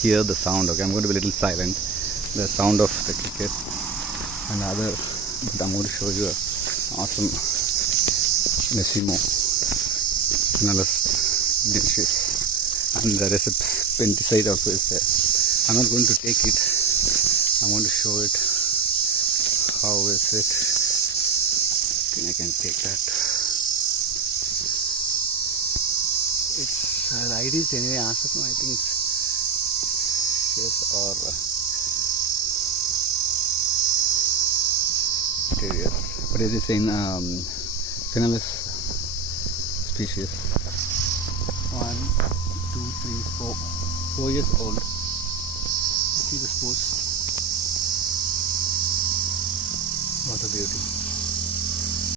hear the sound. Okay, I'm going to be a little silent. The sound of the cricket and other, but I'm going to show you a awesome Massimo Phellinus dishes, and the pesticide also is there. I'm not going to take it. I'm going to show it. How is it? I can take that. It's the ID is anyway. I think it's yes or igniarius, but it is in Phellinus species. 1, 2, 3, 4 years old. See the spores. What a beauty.